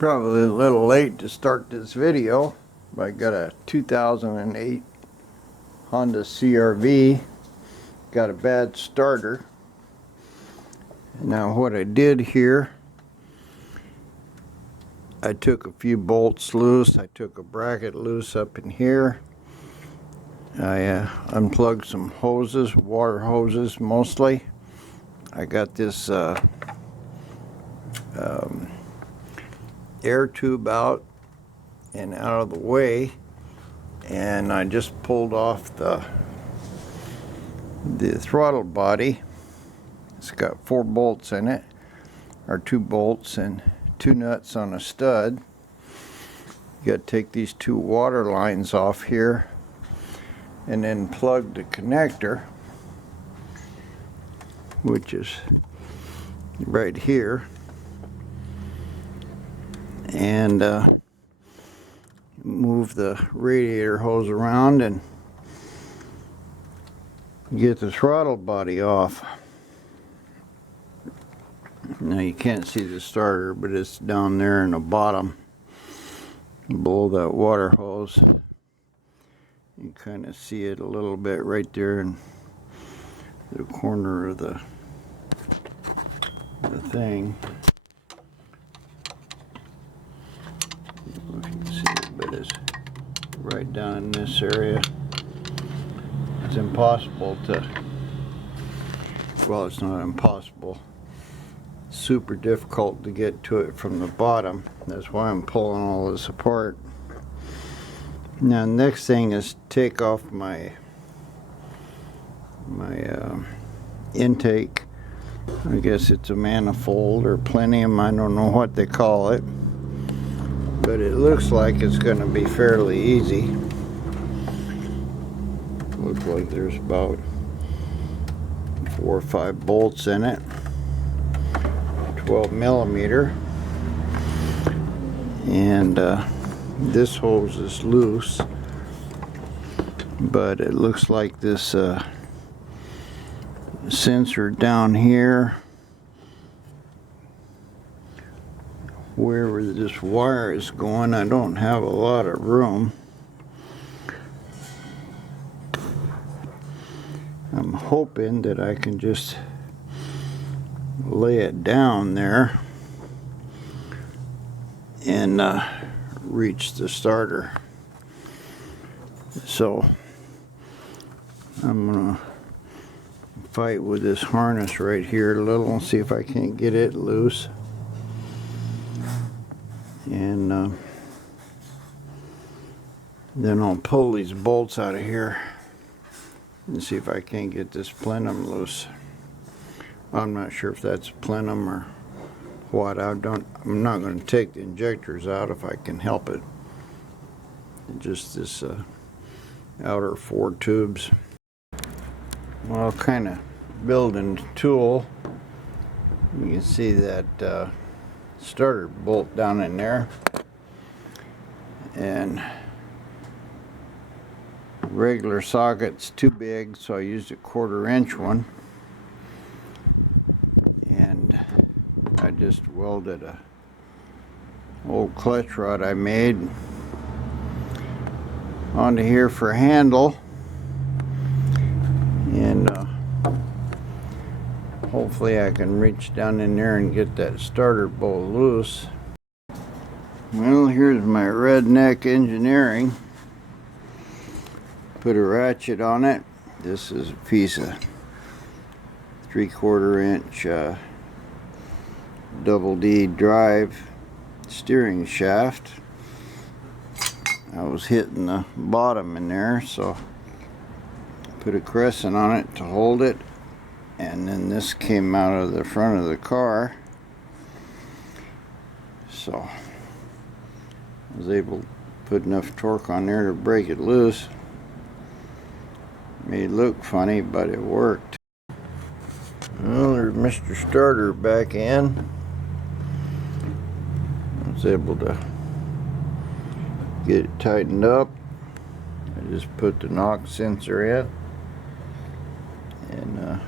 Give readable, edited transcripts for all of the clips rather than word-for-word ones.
Probably a little late to start this video, but I got a 2008 Honda CRV, got a bad starter. Now what I did here, I took a few bolts loose, I took a bracket loose up in here, I unplugged some hoses, water hoses mostly. I got this air tube out and out of the way, and I just pulled off the throttle body. It's got 4 bolts in it, or 2 bolts and 2 nuts on a stud. You got to take these 2 water lines off here and then plug the connector, which is right here, and move the radiator hose around and get the throttle body off. Now you can't see the starter, but it's down there in the bottom below that water hose. You kind of see it a little bit right there in the corner of the thing. You can see it, but it's right down in this area. It's impossible to, well, it's not impossible, super difficult to get to it from the bottom. That's why I'm pulling all this apart. Now next thing is take off my intake. I guess it's a manifold or plenum, I don't know what they call it, but it looks like it's going to be fairly easy. Looks like there's about 4 or 5 bolts in it, 12 millimeter, and this hose is loose, but it looks like this sensor down here, wherever this wire is going, I don't have a lot of room. I'm hoping that I can just lay it down there and reach the starter. So I'm gonna fight with this harness right here a little and see if I can't get it loose, and then I'll pull these bolts out of here and see if I can't get this plenum loose. I'm not sure if that's plenum or what. I'm not going to take the injectors out if I can help it. Just this outer 4 tubes. Well, kind of building tool. You can see that starter bolt down in there, and regular socket's too big, so I used a 1/4 inch one, and I just welded a old clutch rod I made onto here for a handle, and hopefully I can reach down in there and get that starter bolt loose. Well, here's my redneck engineering. Put a ratchet on it. This is a piece of 3/4 inch double D drive steering shaft. I was hitting the bottom in there, so put a crescent on it to hold it, and then this came out of the front of the car, so I was able to put enough torque on there to break it loose. May look funny, but it worked. Well, there's Mr. Starter back in. I was able to get it tightened up. I just put the knock sensor in, and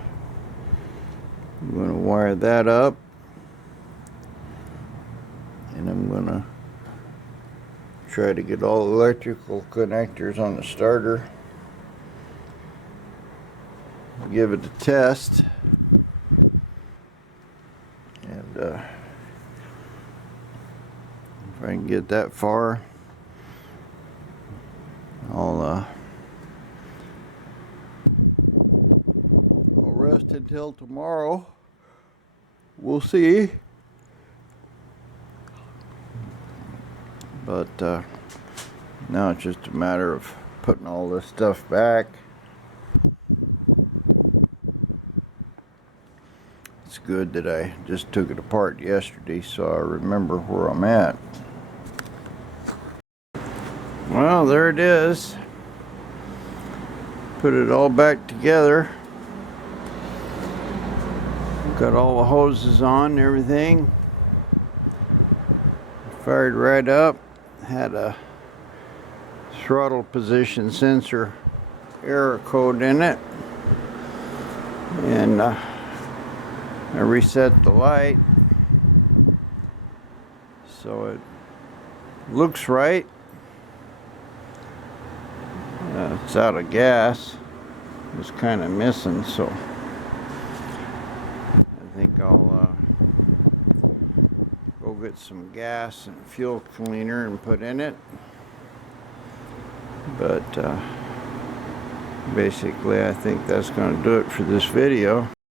I'm going to wire that up And I'm gonna try to get all electrical connectors on the starter. Give it a test. And if I can get that far, I'll rest until tomorrow. We'll see. But now it's just a matter of putting all this stuff back. It's good that I just took it apart yesterday so I remember where I'm at. Well, there it is. Put it all back together. Got all the hoses on and everything. Fired right up. Had a throttle position sensor error code in it. And I reset the light. So it looks right. It's out of gas. It's kind of missing, so I think I'll go get some gas and fuel cleaner and put in it. But basically I think that's going to do it for this video.